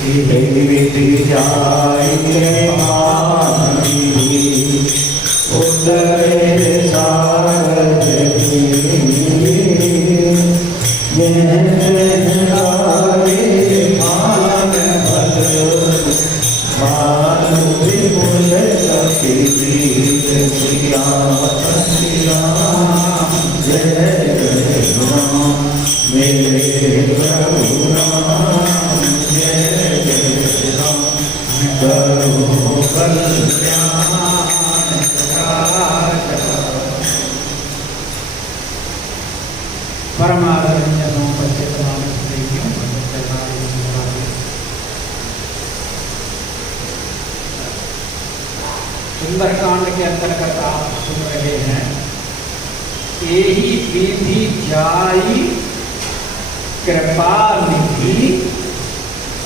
विधि जाए पानी उतरे सागर सुंदरकांड के अंतर्गत आप सुन रहे हैं, यही विधि जाई कृपा निधि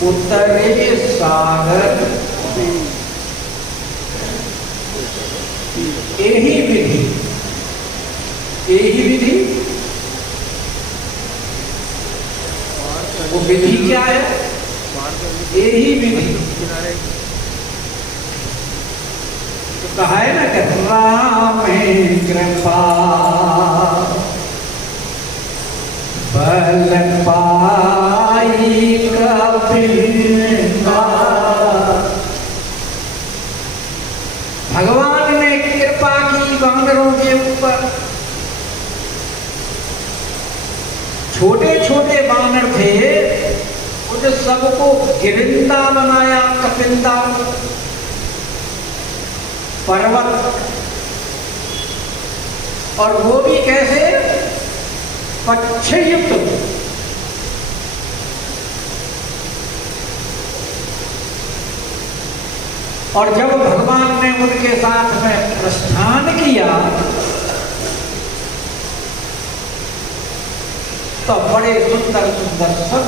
उतरे सागर। यही विधि, यही विधि, वो विधि क्या है? यही विधि कहा है ना कि राम कृपा बल पाई भगवान ने कृपा की वानरों के ऊपर। छोटे छोटे वानर थे, उन सबको गिरिंदा बनाया, कपिंदा पर्वत, और वो भी कैसे? पक्षयुक्त। और जब भगवान ने उनके साथ में प्रस्थान किया तो बड़े सुंदर सुंदर सब।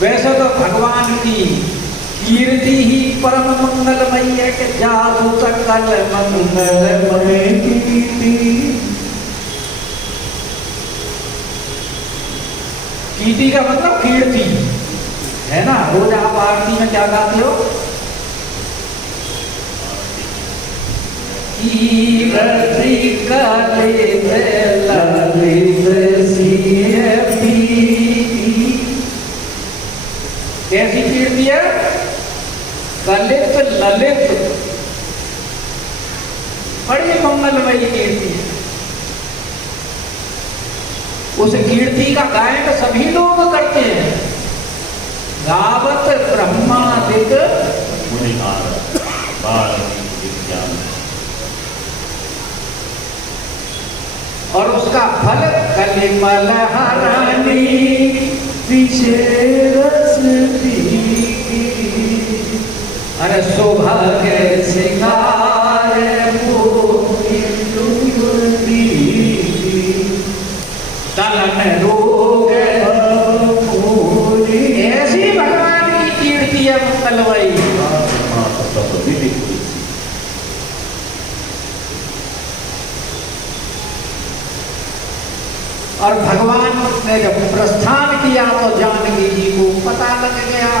वैसे तो भगवान की कीर्ति ही परम मंगलमयी है कि जादू सकल मंगलमय कीर्ति। कीर्ति का मतलब कीर्ति है ना। रोज आप आरती में क्या गाते हो? कीर्ति कलित ललित सियपी। कैसी कीर्ति है? कलित ललित, बड़ी मंगलमयी कीर्ति है। उस कीर्ति का गायन सभी लोग करते हैं। गावत ब्रह्मादिक और उसका फल कलिमल हरानी पीछे रस अरे शोभा के सिंगार तलन रोग। ऐसी भगवान की कीर्ति है मंगलमयी। और भगवान ने जब प्रस्थान किया तो जानकी जी को पता लग गया।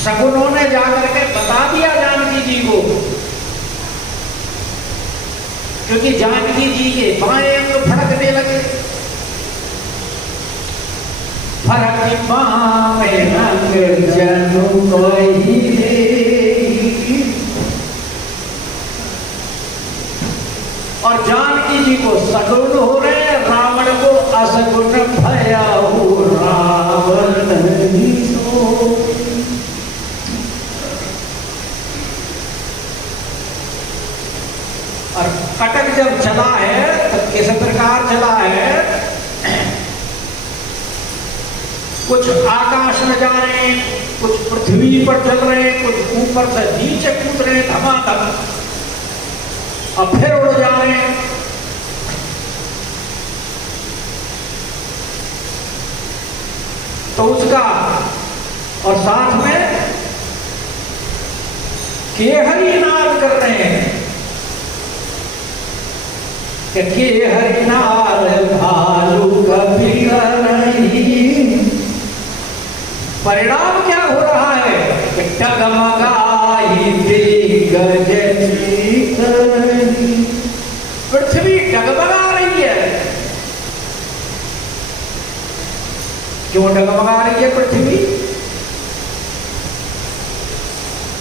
शकुनों ने जाकर के बता दिया जानकी जी को, क्योंकि जानकी जी के बाएं अंग फड़कने लगे। फड़क बाएं अंग जनु कोई देगी। और जानकी जी को सगुन हो रहे, रावण को असगुन भया हो रावण नहीं सो। और कटक जब चला है तो किस प्रकार चला है? कुछ आकाश में जा रहे हैं, कुछ पृथ्वी पर चल रहे हैं, कुछ ऊपर से नीचे कूद रहे हैं धमाधम, और फिर उड़ जा रहे हैं। तो उसका और साथ में केहरी नाद कर रहे हैं कि केहरी नाद भालू का परिणाम क्या हो रहा है कि डगमगाई दिग्गज पृथ्वी डगमगा रही है। क्यों डगमगा रही है पृथ्वी?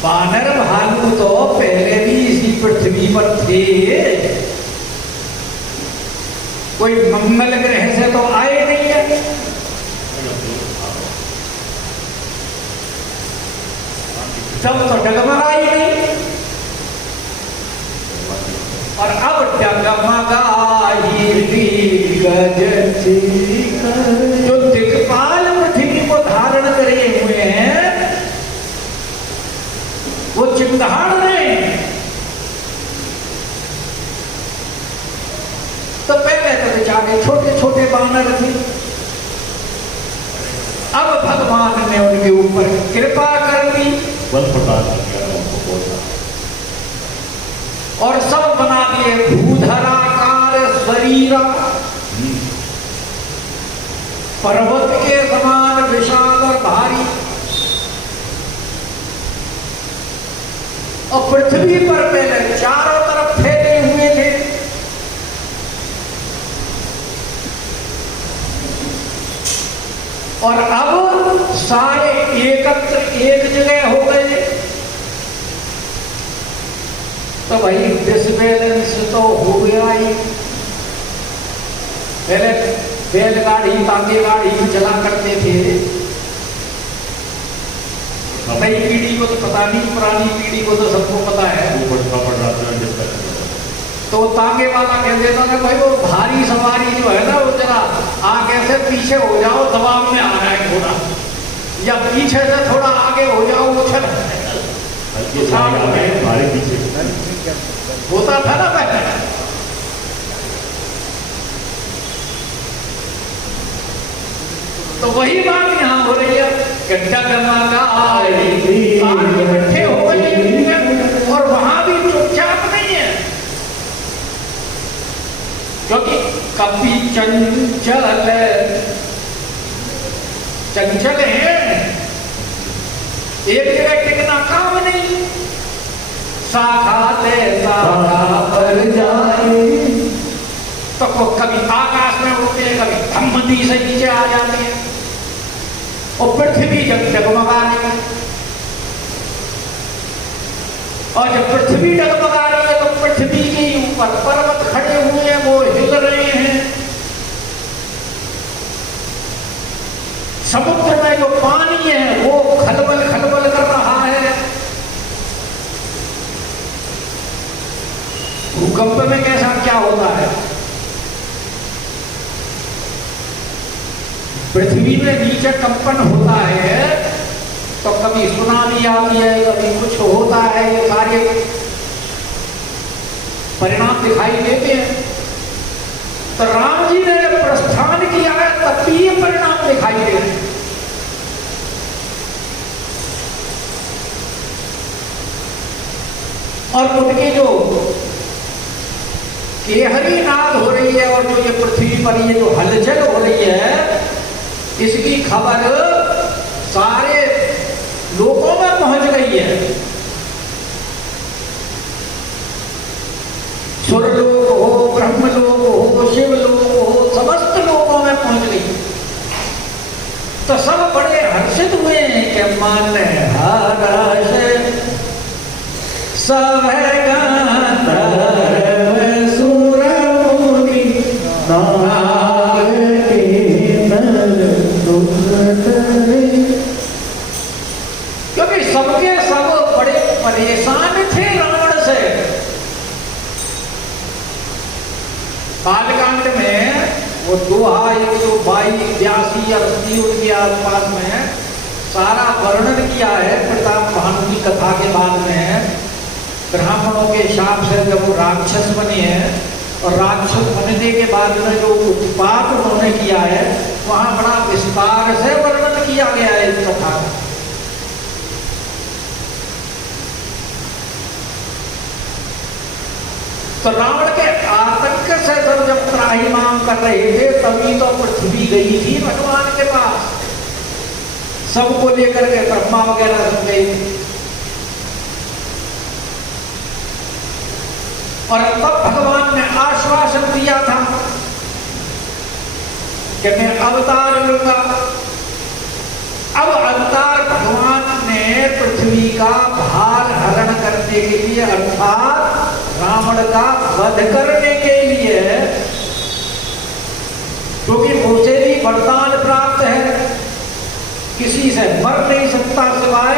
वानर भालू तो पहले भी इसी पृथ्वी पर थे, कोई मंगल ग्रह से तो आए नहीं है। तब तो डगमगा ही नहीं, और अब डगमगाई दिग्गज जो दिक्पाल पृथ्वी को धारण करे हुए हैं वो चिंगाड़ रहे हैं। तो पहले तो बेचारे छोटे छोटे बानर थे, अब भगवान ने उनके ऊपर कृपा कर दी और सब बना दिए भूधराकार शरीरा, पर्वत के समान विशाल और भारी। और पृथ्वी पर पहले चारों तरफ फैले हुए थे, और अब सारे एकत्र एक जगह हो गए। तो भाई डिसबैलेंस तो हो गया ही। पहले बैलगाड़ी तांगे गाड़ी में चला करते थे, नई पीढ़ी को तो पता नहीं, पुरानी पीढ़ी को तो सबको पता है। तो तांगे वाला कह देता था भाई वो भारी सवारी जो है ना वो जरा आगे से पीछे हो जाओ, दबाव में आ रहा है घोड़ा, या पीछे से थोड़ा आगे हो जाओ, उछल होता था ना पहले। तो वही बात यहाँ हो रही है, इकट्ठे हो गए और वहां भी चुपचाप नहीं है, क्योंकि कभी चंचल है, एक जगह टिकना काम नहीं। शाखा से शाखा पर जाए तो कभी आकाश में उड़ते हैं, कभी धम्मदी से नीचे आ जाते हैं, और पृथ्वी जब डगमगा रही है, और जब पृथ्वी डगमगा रही है तो पृथ्वी के ऊपर पर्वत खड़े हुए हैं, वो हिल रहे हैं। समुद्र में जो पानी है वो खलबल खलबल कर रहा है। भूकंप में कैसा क्या होता है, पृथ्वी में नीचे कंपन होता है तो कभी सुनामी आती है, कभी कुछ होता है, ये सारे परिणाम दिखाई देते हैं। तो राम जी ने प्रस्थान किया है तब भी ये परिणाम दिखाई दे रहे हैं। और उनकी जो केहरी नाद हो रही है और जो ये पृथ्वी पर ये जो हलचल हो रही है, इसकी खबर सारे लोगों में पहुंच गई है। सुरलोक हो, ब्रह्मलोक हो, शिवलोक हो, समस्त लोगों में पहुंच गई। तो सब बड़े हर्षित हुए हैं कि मन हर्ष सब क्योंकि सबके सब बड़े परेशान थे रावण से। बालकांड में वो दोहा 122 या 80 उनके आसपास में सारा वर्णन किया है। प्रताप भानु की कथा के बाद में ब्राह्मणों के शाप से जब वो राक्षस बने हैं और राक्षस बनने के बाद में जो उत्पात उन्होंने किया है, वहां बड़ा विस्तार से वर्णन किया गया है इस कथा का। तो रावण के आतंक से जब त्राहिमाम कर रहे थे तभी तो पृथ्वी गई थी भगवान के पास। सबको लेकर के ब्रह्मा वगैरह सब गए। और तब भगवान ने आश्वासन दिया था कि मैं अवतार लूंगा। अब अवतार भगवान ने पृथ्वी का भार हरण करने के लिए अर्थात रावण का वध करने के लिए, क्योंकि मुझे भी वरदान प्राप्त है, किसी से मर नहीं सकता सिवाय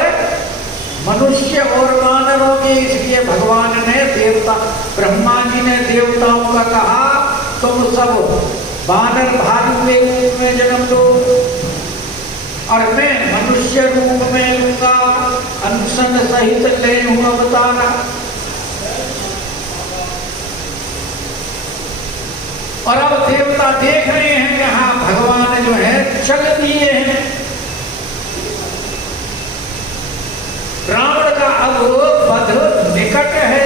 मनुष्य और वानरों के। इसलिए भगवान ने देवता ब्रह्मा जी ने देवताओं का कहा तुम सब वानर भालू के रूप में जन्म लो और मैं मनुष्य रूप में लूंगा, अनशन सहित ले लूंगा अवतार। और अब देवता देख रहे हैं कि हाँ भगवान जो है चल दिए हैं। रावण का अब वध निकट है,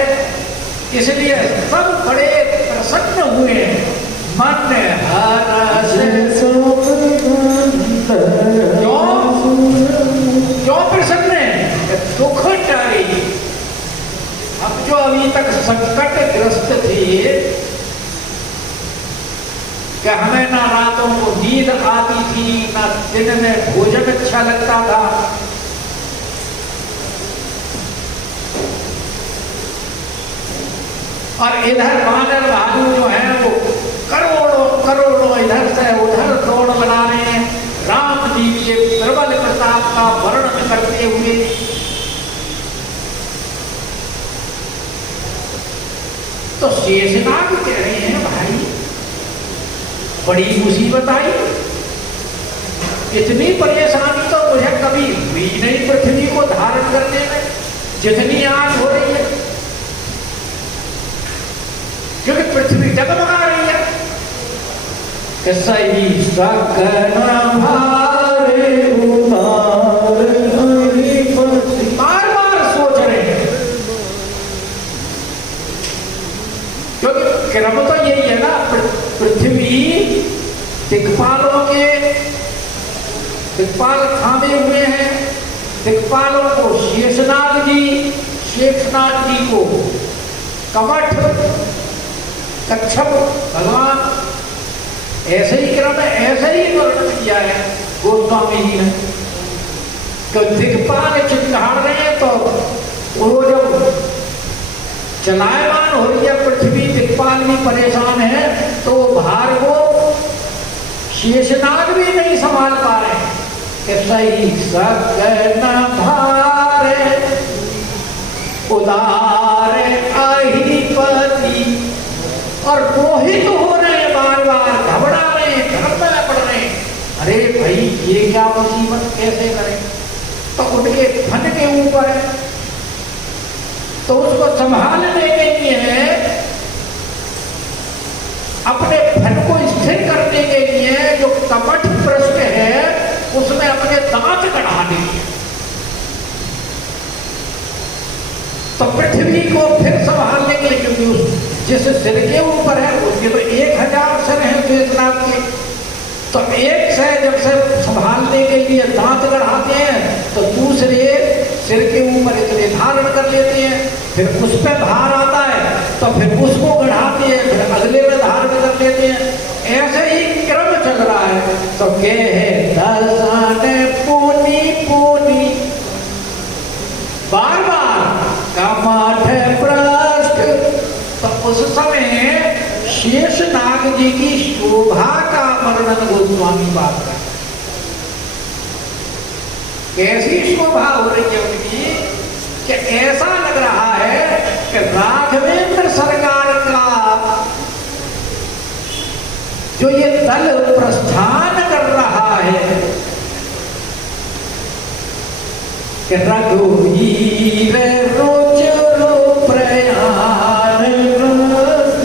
इसलिए सब बड़े प्रसन्न हुए हैं। मन हर्ष क्यों प्रसन्न है? दुख टरे। अब जो अभी तक संकट ग्रस्त थे कि हमें ना रातों को नींद आती थी, ना दिन में भोजन अच्छा लगता था, और इधर वानर भालू जो है वो करोड़ों करोड़ों इधर से उधर दौड़ बना रहे हैं राम जी के प्रबल प्रताप का वर्णन करते हुए। तो शेषनाग कह रहे हैं भाई बड़ी मुसीबत आई, इतनी परेशानी तो मुझे कभी हुई नहीं पृथ्वी को धारण करने में जितनी आज हो रही है, क्योंकि पृथ्वी डगमगा रही है। सही सकन भारे उतार बार बार सोच रहे हैं, क्योंकि क्रम तो यही है ना, पृथ्वी दिक्पालों के दिक्पाल थामे हुए हैं। दिक्पालों को शेषनाग जी को कवट कच्छप भगवान, ऐसे ही क्रम है, ऐसे ही वर्णन किया है गोस्वामी जी ने। तो दिक्पाल चिल्लाड़ रहे हैं तो वो जब चलायमान हो रही है पृथ्वी, दिक्पाल भी परेशान है, तो भार को शेषनाग भी नहीं संभाल पा रहे हैं। सही सकन भारे उदार अहिपति, और मोहित हो रहे हैं, बार बार घबरा रहे हैं, धर्म में पड़ रहे हैं। अरे भाई ये क्या मुसीबत, कैसे करें? तो उनके फन के ऊपर है, तो उसको संभालने के लिए अपने फन को स्थिर करने के लिए जो कपट पृष्ठ है उसमें अपने दांत गढ़ा देंगे। तो पृथ्वी को फिर संभालने के लिए, क्योंकि जिस सिर के ऊपर है उसके तो 1000 सिर हैं शेषनाग के, तो एक से जब से संभालने के लिए दांत गढ़ाते हैं तो दूसरे सिर के ऊपर इतने धारण कर लेते हैं, फिर उस पर भार आता है तो फिर उसको गढ़ाते हैं, फिर अगले में धारण कर लेते हैं। ऐसे ही क्रम चल रहा है। तो कहे दर्शन पुनी पुनी, बार बार कमठ पृष्ठ। तो उस समय शेषनाग जी की शोभा का वर्णन गोस्वामी बात कर, कैसी शोभा हो रही है उनकी कि ऐसा लग रहा है कि राघवेंद्र सरकार का जो ये दल प्रस्थान कर रहा है कि रघुवीर रोज रो प्रयाण,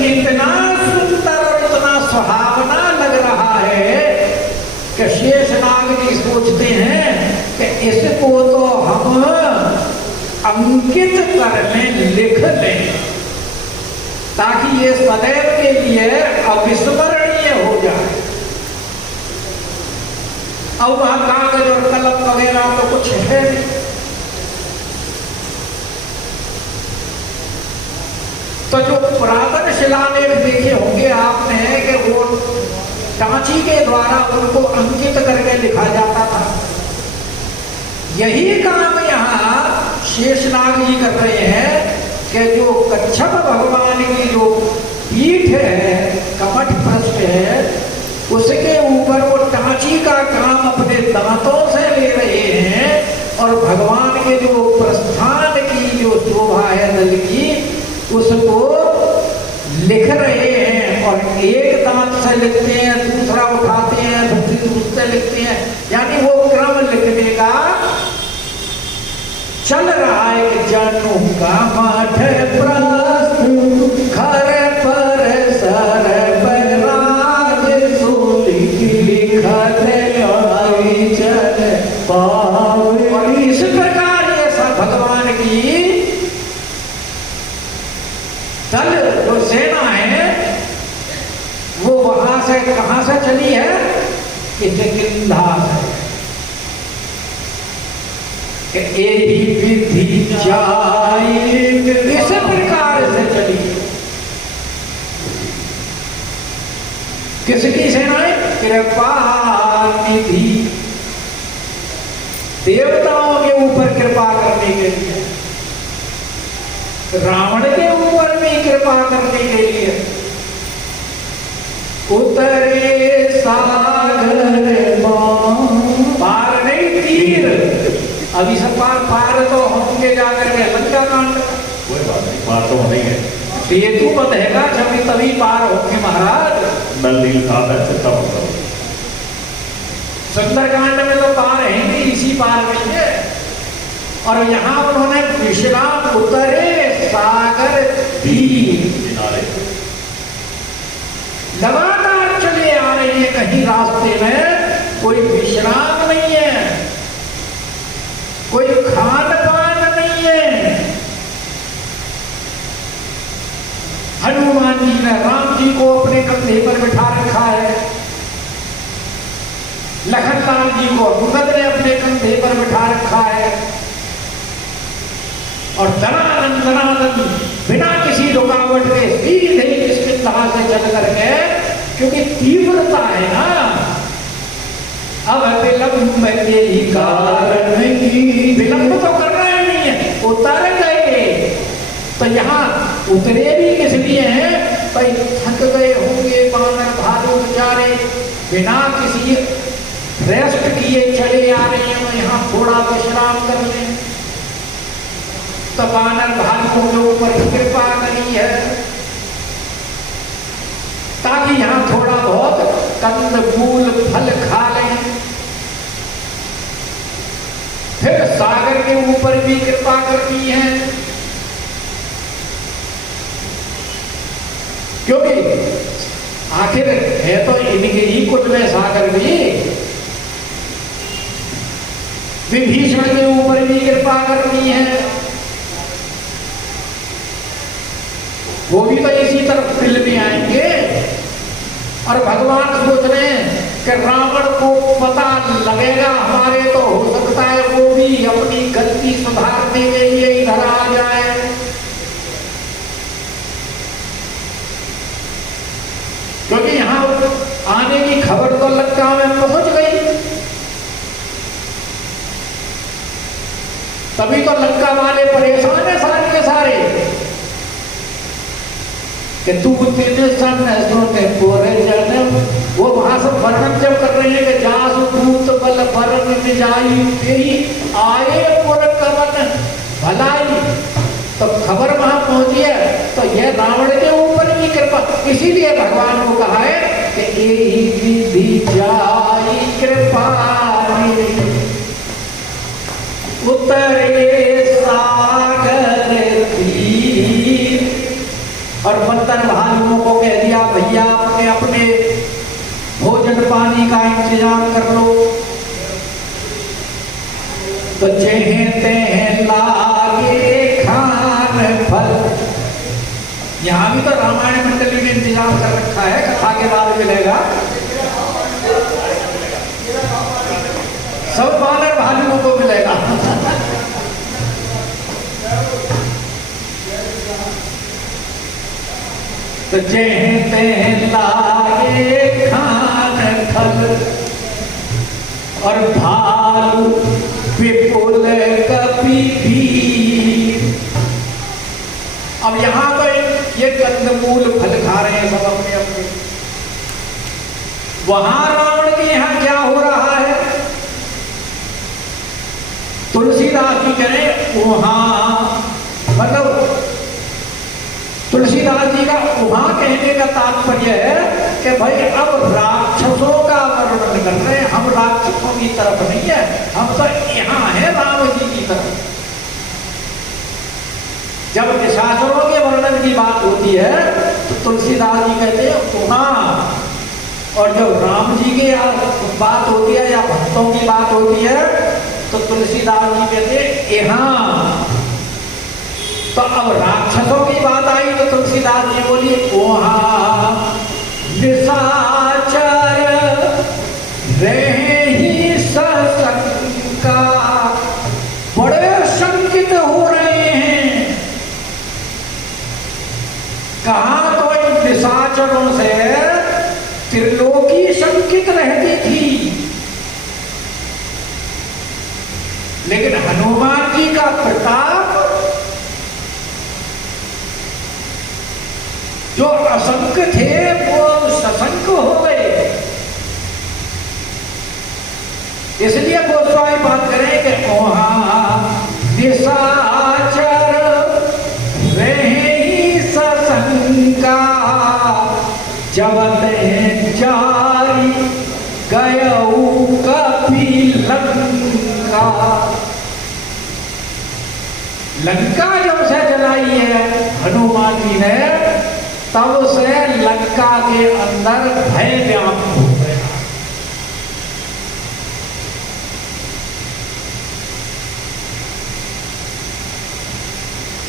इतना सुंदर और इतना सुहावना लग रहा है कि शेषनाग जी सोचते हैं कि इसको तो हम अंकित कर लें, लिख लें, ताकि ये सदैव के लिए अविस्मरणीय हो जाए। अब वहां कागज और कलम वगैरह तो कुछ है नहीं। तो जो पुरातन शिलालेख देखे होंगे आपने कि वो टांची के द्वारा उनको अंकित करके लिखा जाता था। यही काम यहाँ शेषनाग जी कर रहे हैं कि जो कच्छप भगवान की जो पीठ है, कमठ पृष्ठ है, उसके ऊपर वो टांची का काम अपने दांतों से ले रहे हैं और भगवान के जो प्रस्थान की जो शोभा है दल की, उसको लिख रहे हैं। और एक दांत से लिखते हैं, दूसरा उठाते हैं, फिर दूसरे लिखते हैं, यानी वो क्रम लिखने का चल रहा है कि जानू का मठ प्रस्तुत घर पर सर पर राज सूली लिखत आई चल पावे। और इस प्रकार ये सब भगवान की दल जो सेना है वो वहां से कहां से चली है? किंधा से। यही विधि जाई इस प्रकार से चली। किसकी सेनाएं? कृपा निधि, देवताओं के ऊपर कृपा करने के लिए, रावण के ऊपर भी कृपा करने के लिए। उतरे सागर पार नहीं तीर, अभी सब पार तो होंगे जाकर के लंका कांड। कोई बात नहीं, पार तो नहीं है। सेतु बंधेगा जब तभी पार होंगे महाराज। नल था चिंता मत करो। सुंदरकांड में तो पार है इसी पार में है। और यहाँ उन्होंने विश्राम उतरे सागर तीर किनारे लगातार चले आ रहे हैं, कहीं रास्ते में कोई विश्राम नहीं है, कोई खान पान नहीं है। हनुमान जी ने राम जी को अपने कंधे पर बिठा रखा है, लखनलाल जी को मुगद ने अपने कंधे पर बिठा रखा है, और दनादन बिना किसी रुकावट के सीधे इसके तरह से चल करके, क्योंकि तीव्रता है ना। अब विलंब के ही कारण की विलंब तो करना ही नहीं है, उतर गए। तो यहाँ उतरे भी किस लिए हैं? भाई थक गए होंगे बानर भालू बेचारे, बिना किसी रेस्ट किए चले आ रहे हैं, यहाँ थोड़ा विश्राम कर लें। तो बानर भालुओं के ऊपर कृपा करी है ताकि यहाँ थोड़ा बहुत कंद मूल फल खा लें। फिर सागर के ऊपर भी कृपा करनी है, क्योंकि आखिर है तो इनके ही कुल में सागर भी। विभीषण के ऊपर भी कृपा करनी है, वो भी तो इसी तरफ मिल भी आएंगे। और भगवान सोच रहे हैं कि रावण को पता लगेगा हमारे, तो हो सकता है वो भी अपनी गलती सुधारने के लिए इधर आ जाए। क्योंकि यहाँ आने की खबर तो लंका में पहुंच गई, तभी तो लंका वाले परेशान है सारे के सारे कि तू तेरे सन सोने पूरे जन्म। वो वहां से वर्णन जब कर रहे हैं कि जासु दूत बल वरण निजाई तेरी आए पुर कवन भलाई, तो खबर वहां पहुंची है। तो यह रावण के ऊपर भी कृपा, इसीलिए भगवान को कहा है कि यही विधि जाई कृपा उतरे सागर तीर। और बंदर भालुओं को कह दिया भैया अपने अपने भोजन पानी का इंतजाम कर लो। तो चहते हैं लागे खान फल। यहाँ भी तो रामायण मंडली ने इंतजाम कर रखा है, कथा के बाद मिलेगा। तो जहते लागे खान खल और भालू विपुल कपि भीर। अब यहां तो ये कंदमूल फल खा रहे हैं सब अपने अपने। वहां रावण के यहां क्या हो रहा है? तुलसीदास जी कह रहे वहां, मतलब तुलसीदास जी का वहां कहने का तात्पर्य है कि भाई अब राक्षसों का वर्णन कर रहे हैं, हम राक्षसों की तरफ नहीं है, हम तो यहां है राम जी की तरफ। जब निशाचरों के वर्णन की बात होती है तो तुलसीदास जी कहते हैं वहां, और जब राम जी की बात होती है या भक्तों की बात होती है तो तुलसीदास जी कहते हैं यहाँ। तो अब राक्षसों की बात आई तो तुलसीदास जी बोली वहां निशाचर रहे ही सशंका, बड़े शंकित हो रहे हैं। कहा तो इन निशाचरों से त्रिलोकी शंकित रहती थी, लेकिन हनुमान जी का प्रताप जो असंक थे वो सशंक हो गए। इसलिए गोस्वामी बात करें कि वहां निशाचर रहे ही सशंका, जबत जारी गयऊ कपि लंका। लंका जब से जलाई है हनुमान जी ने, तब से लंका के अंदर भय व्याप्त हो गया।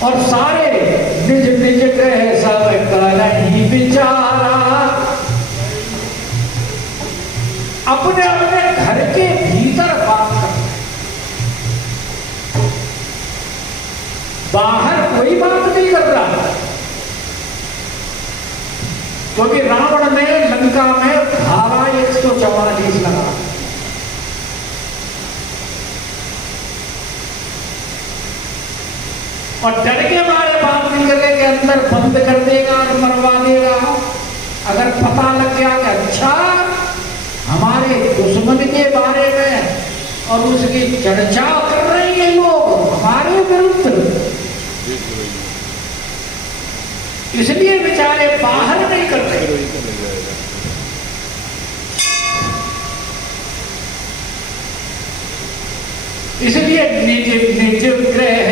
और सारे निज निज कहे सब करही विचारा, अपने अपने घर के भीतर बात कर, बाहर कोई बात नहीं कर रहा। क्योंकि रावण ने लंका में धारा 144 लगा, और डर के मारे बात नहीं करने के अंदर बंद कर देगा और मरवा देगा। अगर पता लग गया कि अच्छा हमारे दुश्मन के बारे में और उसकी चर्चा कर रहे हैं लोग हमारे विरुद्ध, इसलिए बेचारे बाहर नहीं करते। इसलिए निज निज ग्रह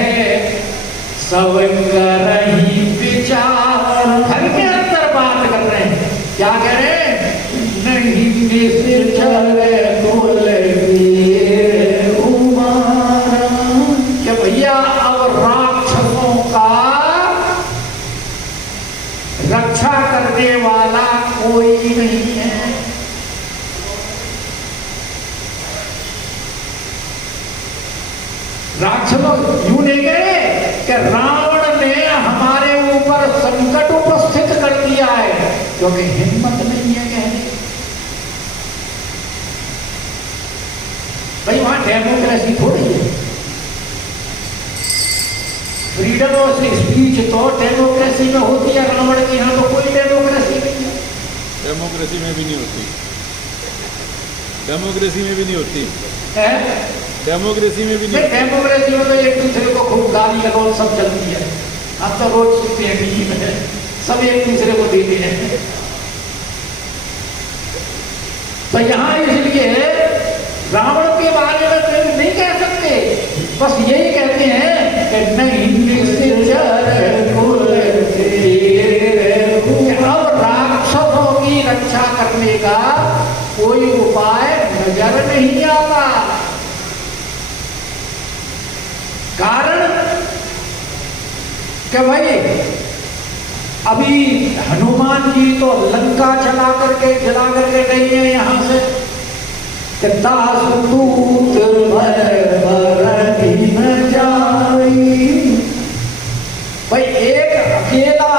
सब करही विचार, घर के अंदर बात कर रहे हैं। क्या कह रहे हैं? नहीं कि भैया अब राक्षसों का रक्षा करने वाला कोई नहीं है। राक्षसों यूं नहीं गए कि रावण ने हमारे ऊपर संकट उपस्थित कर दिया है, क्योंकि हिम्मत नहीं है कहने। भाई वहां डेमोक्रेसी थोड़ी है, फ्रीडम ऑफ स्पीच तो डेमोक्रेसी में होती है, रावण के यहाँ तो कोई डेमोक्रेसी नहीं है। डेमोक्रेसी में भी नहीं होती, डेमोक्रेसी में भी नहीं होती है? डेमोक्रेसी में भी नहीं। डेमोक्रेसी में तो एक दूसरे को खूब गाली गलौज सब चलती है। अब तो रोज सुनते हैं टीवी में, सब एक दूसरे को देते हैं। तो यहाँ इसलिए रावण के बारे में तो नहीं कह सकते, बस यही कहते हैं कि नहीं अब राक्षसों की रक्षा करने का कोई उपाय नजर नहीं आता। कारण कि भाई अभी हनुमान जी तो लंका जला करके गए हैं यहां से, दासदूत न जाई। भाई एक अकेला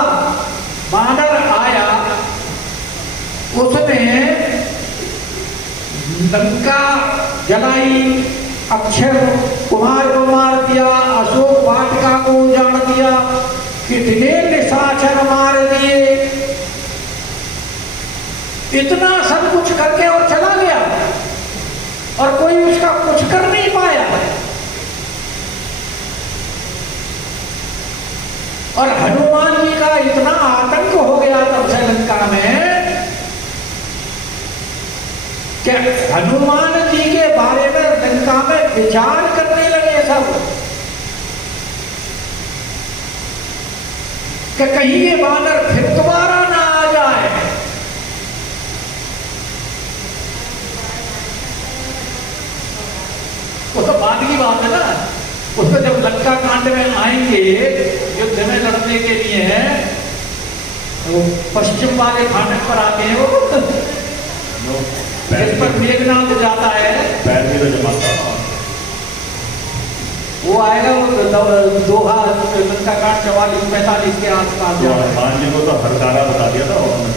बानर आए लंका जलाई, अक्षय कुमार को मार दिया, अशोक वाटिका को उजाड़ दिया, कितने निशाचर मार दिए, इतना सब कुछ करके और चला गया और कोई उसका कुछ कर नहीं पाया। और हनुमान जी का इतना आतंक हो गया तब से लंका में कि हनुमान जी के बारे में लंका में विचार करने लगे सब कि कहीं ये बानर फिर दोबारा ना आ जाए। वो तो बाद की बात है ना, उसमें जब लंका कांड में आएंगे युद्ध में लड़ने के लिए है, वो पश्चिम वाले फाटक पर आते हैं, वो इस पर मेघनाथ जाता है, पैर भी तो जमाता वो आएगा, वो दोहा लंका कांड 44-45 के आसपास। हनुमान जी को तो हरकारा बता दिया था उन्होंने।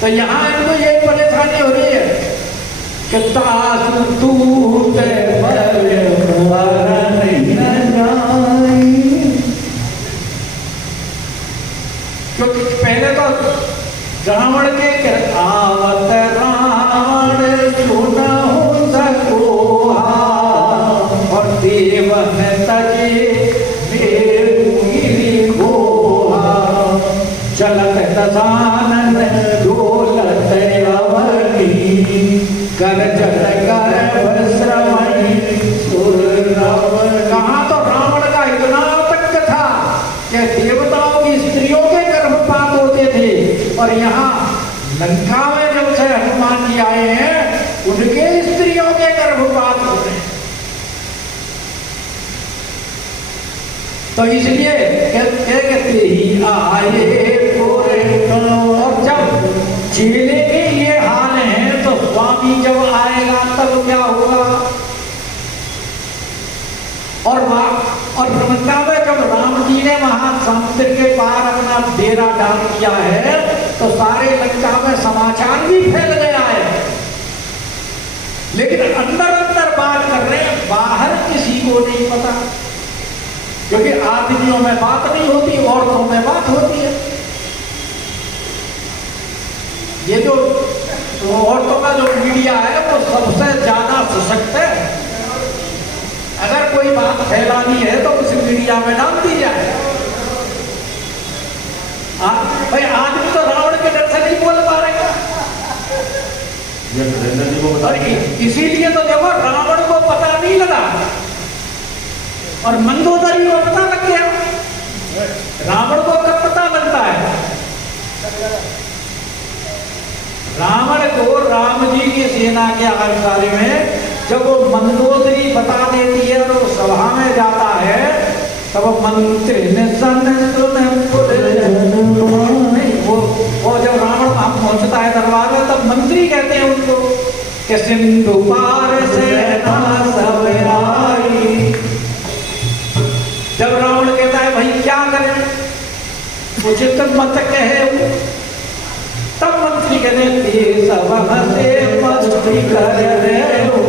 तो यहाँ इनको ये परेशानी हो रही है कि तासु तूत क्योंकि पहले तो रावण के आवत रावण सुनहु सकोहा और देवन तजे मेरु घोहा चलत दशानन डोलत अवनी कर जल गर्भ श्रवणी सुर रावण। कहाँ तो रावण का इतना आतंक था कि देवताओं की स्त्रियों के गर्भपात होते थे, और यहाँ लंका में जब से हनुमान जी आए हैं उनके स्त्रियों के गर्भपात होते हैं। तो इसलिए कहते ही आए पूरे, और जब चेले के ये हाल है तो स्वामी जब आएगा तब क्या होगा। और लंका में जब राम जी ने वहां समुद्र के पार अपना डेरा डाल दिया है तो सारे लंका में समाचार भी फैल गया है, लेकिन अंदर अंदर बात कर रहे हैं, बाहर किसी को नहीं पता, क्योंकि आदमियों में बात नहीं होती, औरतों में बात होती है। ये जो औरतों का जो मीडिया है वो सबसे ज्यादा सशक्त है। अगर कोई बात फैलानी है तो उस मीडिया में डाल दी जाए। भाई आदमी तो रावण के डर से नहीं बोल पा रहे हैं, इसीलिए तो देखो रावण को पता नहीं लगा और मंदोदरी को पता लग गया। रावण को कब पता लगता है? रावण को राम जी की सेना के आगे में जब वो मंदोदरी बता देती है और वो सभा में जाता है तब मंत्री ने वो जब रावण वहां पहुंचता है दरबार में तब मंत्री कहते हैं उनको कि सिंधु पार से सब आई। जब रावण कहता है भाई क्या करें, उचित मत कहे, तब मंत्री कहते सब हसे मस्ती कर रहे हो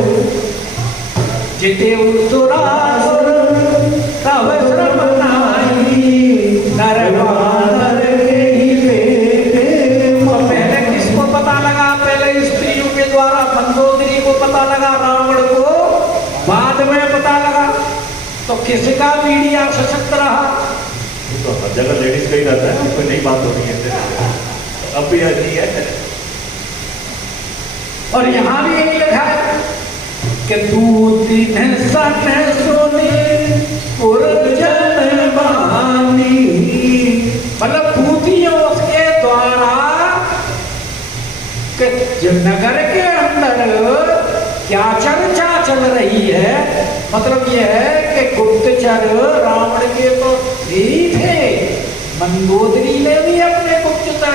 जिते सुरासुर तब श्रम नाई नर बानर के ही बेटे। पहले किसको पता लगा? पहले स्त्रियों के द्वारा मंदोदरी को पता लगा, रावण को बाद में पता लगा। तो किसका मीडिया सशक्त रहा? तो हर जगह लेडीज का ही रहता है, कोई नई बात हो रही है अब भी ऐसी है। और यहाँ भी यही लिखा है कि तू दिन सन सुनी पुरजन बहानी, मतलब पूतियों उसके द्वारा कि नगर के अंदर क्या चर्चा चल रही है। मतलब यह है कि गुप्तचर रावण के तो ही थे, मंदोदरी ने भी अपने गुप्तचर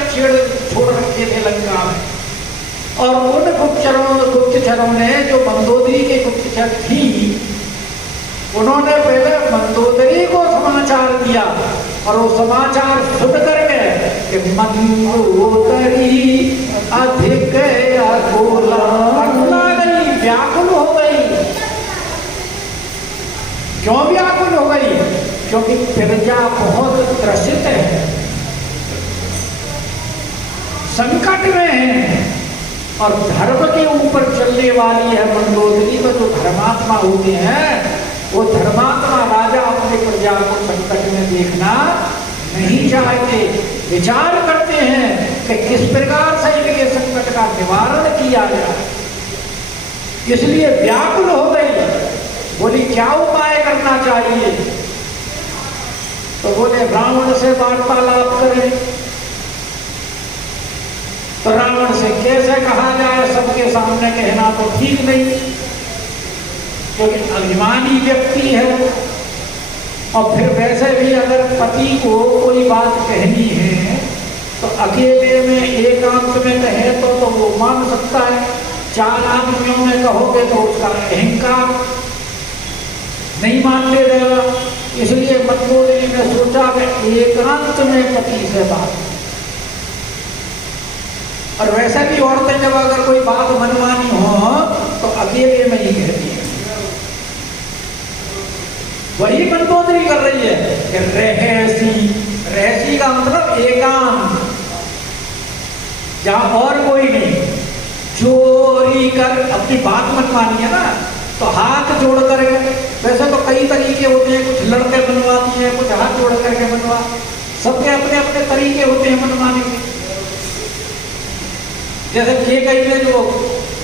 छोड़ रखे थे लंका में, और उन गुप्तचरों ने जो मंदोदरी के गुप्तचर थी उन्होंने पहले मंदोदरी को समाचार दिया और वो समाचार सुन करके कि मंदोदरी अधिक क्योंकि प्रजा बहुत त्रसित है, संकट में है, और धर्म के ऊपर चलने वाली है मंदोदरी में। जो धर्मात्मा होते हैं वो धर्मात्मा राजा अपने प्रजा को संकट में देखना नहीं चाहते, विचार करते हैं कि किस प्रकार से इनके संकट का निवारण किया जाए। इसलिए व्याकुल हो गई, बोली क्या उपाय करना चाहिए? तो बोले रावण से वार्तालाप करें। तो रावण से कैसे कहा जाए? सबके सामने कहना तो ठीक नहीं, क्योंकि अभिमानी व्यक्ति है, और फिर वैसे भी अगर पति को कोई बात कहनी है तो अकेले में एकांत में कहे तो वो मान सकता है, 4 आदमियों में कहोगे तो उसका अहंकार नहीं मानने देगा। इसलिए मंदोदरी ने सोचा कि एकांत में पति से बात। और वैसे भी औरतें जब अगर कोई बात मनवानी हो तो अकेले में ही कहती है। वही मंदोदरी कर रही है कि रहसी, रहसी का मतलब एकांत, जहां और कोई नहीं, चोरी कर अपनी बात मनवानी है ना, तो हाथ जोड़ करके। वैसे तो कई तरीके होते हैं, कुछ लड़के मनवाती हैं, कुछ हाथ जोड़ करके मनवा, सबके अपने अपने तरीके होते हैं मनवाने के। जैसे कई ने जो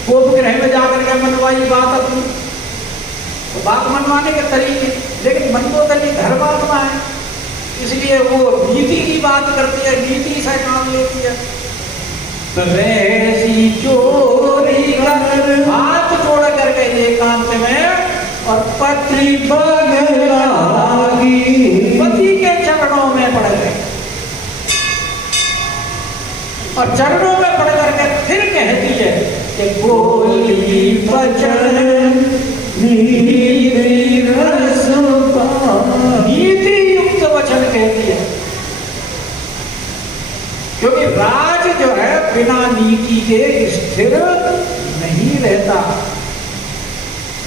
गोप ग्रह में जाकर के मनवाई बात अपनी, तो बात मनवाने के तरीके। लेकिन मंदोदरी धर्मात्मा है, इसलिए वो नीति की बात करती है, नीति से काम लेती है। तो रहसी चोरी कर हाथ जोड़ करके एकांत में, और पति पति के चरणों में पड़ गए, और चरणों में पड़ करके फिर कहती है कि बोली वचन नीति युक्त वचन कहती है। क्योंकि राज जो है बिना नीति के स्थिर नहीं रहता।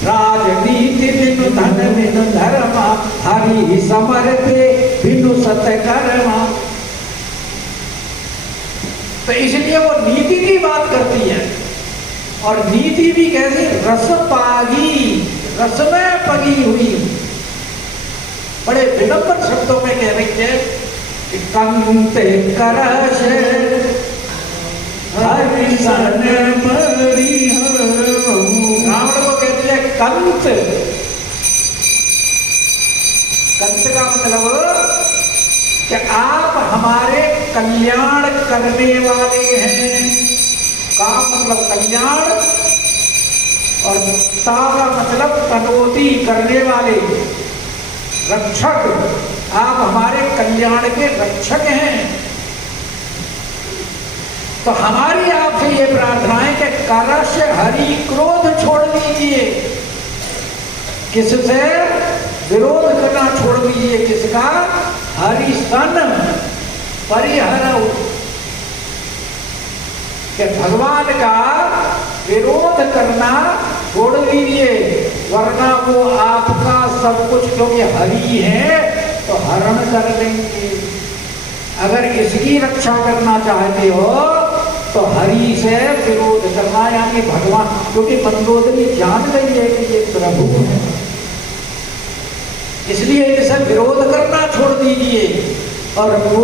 राजनीति बिनु धन बिनु धर्म, हरि समर्थे बिनु सत्कर्म। तो इसलिए वो नीति की बात करती है, और नीति भी कैसी? रस पागी, रस में पगी हुई। बड़े विनम्र शब्दों में कह रही है कि कंत करश हरिशन रावण को कहती है कंत। कंत का मतलब कि आप हमारे कल्याण करने वाले हैं। का मतलब कल्याण, और ता का मतलब तनोती, करने वाले, रक्षक। आप हमारे कल्याण के रक्षक हैं। तो हमारी आपसे ये प्रार्थना है कि करश हरि क्रोध छोड़ दीजिए। किससे? विरोध करना छोड़ दीजिए। किसका? हरि सन परिहर, कि भगवान का विरोध करना छोड़ दीजिए, वरना वो आपका सब कुछ, क्योंकि हरि है तो हरण कर लेंगे। अगर इसकी रक्षा करना चाहते हो तो हरि से विरोध करना, यानी भगवान, क्योंकि मंदोदरी जान गई है कि ये प्रभु है, इसलिए इनसे विरोध करना छोड़ दीजिए। और वो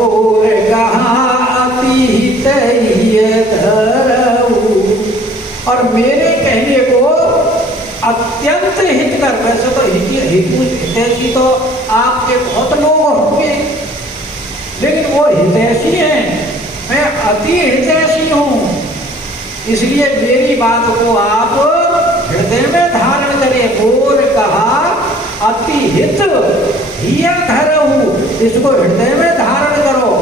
और मेरे कहने को अत्यंत हितकर, वैसे तो हितैषी तो आपके बहुत लोग होंगे, लेकिन वो हितैषी हैं, मैं अति हितैषी हूं। इसलिए मेरी बात को आप हृदय में धारण करें। बोल कहा अति हित हिया धरहु, इसको हृदय में धारण करो।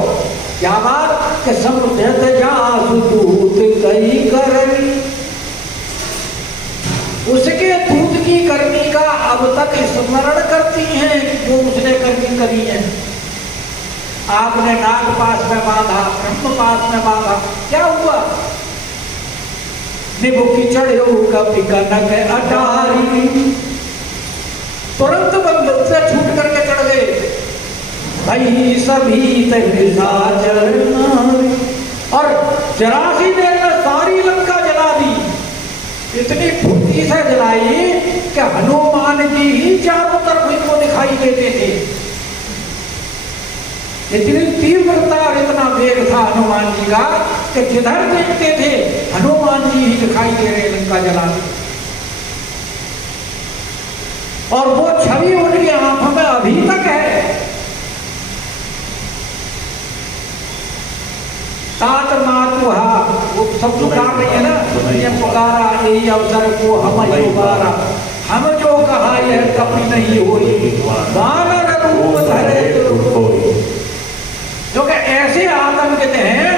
क्या बात? कि समझत जासु दूत कई करनी, उसके दूत की करनी का अब तक स्मरण करती हैं जो उसने करनी करी है। आपने नाग पास में बांधा, ब्रह्म पास में बांधा, क्या हुआ? निबुकी चढ़े कभी कनक अटारी, तुरंत बंद से छूट करके चढ़ गए। भाई सभी निशाचर नारी। और 84 दिन में सारी लंका जला दी। इतनी फुर्ती से जलाई कि हनुमान जी ही चारों तरफ इनको दिखाई देते थे। इतनी तीव्रता और इतना वेग था हनुमान जी का कि जिधर देखते थे हनुमान जी ही दिखाई दे रहे लंका जलाते। और वो छवि उनकी आंखों में अभी तक है। तात मातुहा, वो सब पुकार रही है ना, ये पुकारा यही अवसर को हम उबारा, हम जो कहा यह कभी नहीं हुई, वानर रूप धरे जो कि ऐसे आतंकित हैं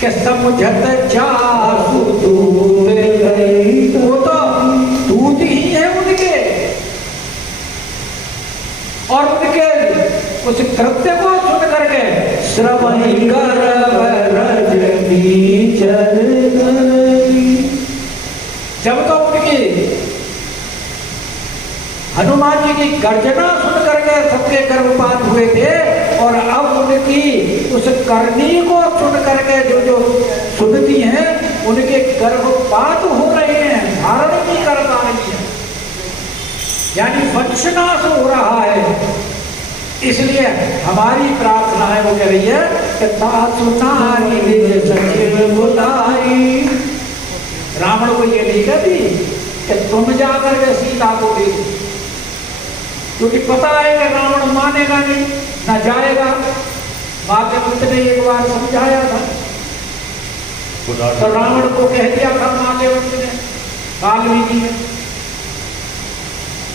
कि समझत जासु दूत गई। वो तो दूत ही है उनके, और उनके उस कृत्य को सुन करके श्रवण जब तो उनकी हनुमान जी की गर्जना सुन करके सबके गर्भपात हुए थे, और अब उनकी उस करनी को सुन करके जो सुनती हैं उनके गर्भपात हो रहे हैं, धारण नहीं कर पा रही है, यानी वंशनाश हो रहा है। इसलिए हमारी प्रार्थना है, वो कह रही है कि तासुनारी निज सचिव बुलाई। रावण को ये नहीं कहती कि तुम जाकर के सीता को दे, क्योंकि पता है कि रावण मानेगा नहीं, न जाएगा। माध्यमुत ने एक बार समझाया था, तो रावण को कह दिया था माल्यवंत ने, वाल्मीकि ने,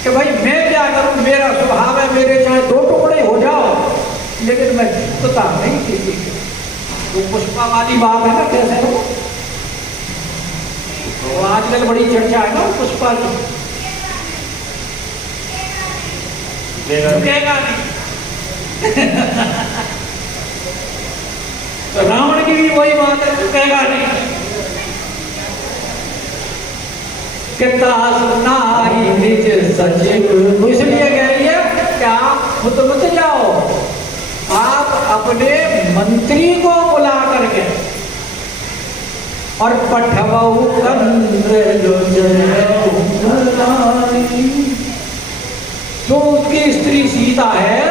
कि भाई मैं क्या करूं, मेरा स्वभाव है, मेरे चाहे 2 टुकड़े हो जाओ, लेकिन मैं झुकता नहीं किसी को। तो पुष्पा वाली बात है ना, कैसे हो तो आजकल बड़ी चर्चा है ना पुष्पा की, झुकेगा नहीं। तो रावण की भी वही बात है, झुकेगा नहीं। नारी निज सचिव, इसलिए कह रही है कि आप खुद मत जाओ, आप अपने मंत्री को बुला करके और पठवाऊ जो उसकी स्त्री सीता है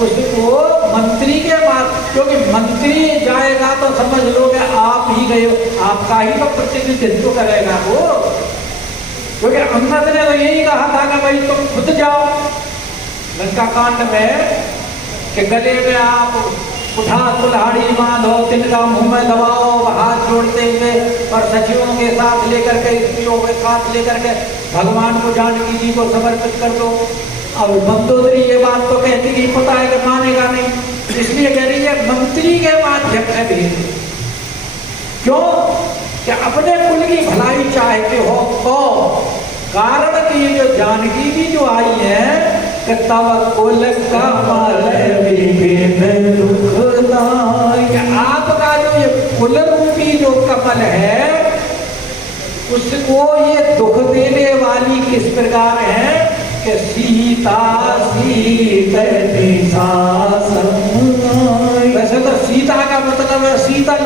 उसको मंत्री के बाद, क्योंकि मंत्री जाएगा तो समझ लो कि आप ही गए, आपका ही तो प्रतिनिधित्व करेगा वो। क्योंकि अंगद ने तो यही कहा था कि भाई तुम खुद जाओ लंका कांड में, कि गले में आप उठा कुल्हाड़ी बांधो, तिनका मुंह में दबाओ, हाथ जोड़ते हुए, और सचिवों के साथ लेकर के, स्त्रियों के साथ लेकर के भगवान को जानकी जी को समर्पित कर दो। अब मंदोदरी ये बात तो कहती नहीं, पता है कि मानेगा नहीं, इसलिए कह रही है मंत्री के माध्यम से भेज। क्यों? कि अपने कुल की भलाई चाहते हो तो, कारण कि जो जानकी भी जो आई है कि तब कुल कमल विपिन दुखदाई, आपका जो ये कुल रूपी जो कमल है उसको ये दुख देने वाली किस प्रकार है कि सीता सीत वैसे तो सीता का मतलब है शीतल,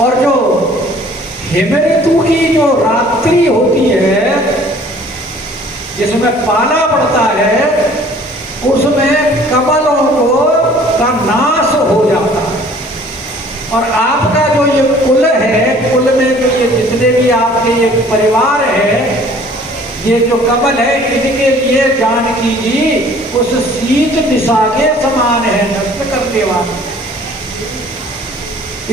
और जो हिम ऋतु की जो रात्रि होती है जिसमें पाला पड़ता है, उसमें कमलों को का नाश हो जाता है। और आपका जो ये कुल है, कुल में जो ये जितने भी आपके ये परिवार है, ये जो कमल है, इनके लिए जानकी जी उस शीत दिशा के समान है, नष्ट करने वाला।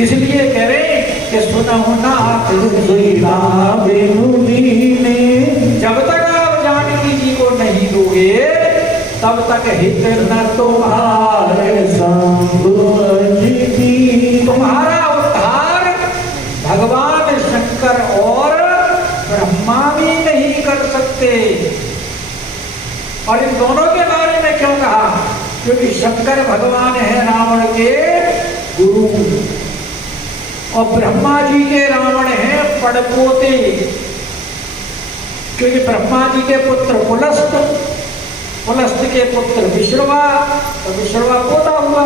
इसलिए कह रहे कि सुनहु नाथ जब तक आप जानकी जी को नहीं दोगे तब तक हित न तुम्हारे तुम्हारा उद्धार भगवान शंकर और ब्रह्मा भी नहीं कर सकते। और इन दोनों के बारे में क्यों कहा? क्योंकि शंकर भगवान है रावण के गुरु, और ब्रह्मा जी के रावण हैं पड़पोते, क्योंकि ब्रह्मा जी के पुत्र पुलस्त पुलस्त के पुत्र विश्रवा, तो विश्रवा पोता हुआ,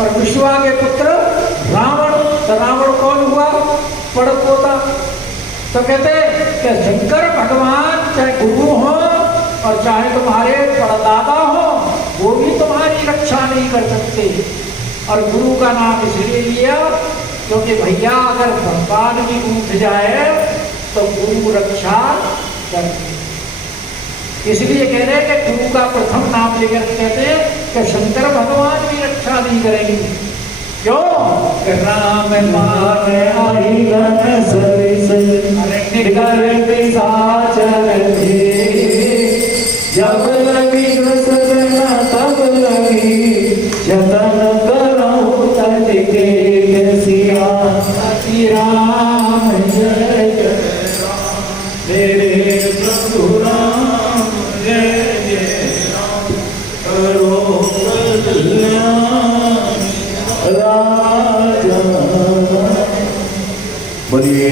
और विश्वा के पुत्र रावण, तो रावण कौन हुआ? पड़पोता। तो कहते कि शंकर भगवान चाहे गुरु हो और चाहे तुम्हारे परदादा हो, वो भी तुम्हारी रक्षा नहीं कर सकते। और गुरु का नाम इसलिए लिया क्योंकि भैया अगर भगवान भी उठ जाए तो गुरु रक्षा करते। इसलिए कह रहे हैं कि गुरु का प्रथम नाम लेकर कहते हैं कि शंकर भगवान भी रक्षा नहीं करेंगे। क्यों? राम मान आई रन सरिस निकर साचर थे, जब लगी सजना तब लगी जतन करो तट के सिया राम जय जय राम, मेरे प्रभु राम जय जय राम, करो कल्याण राजा। बोलिए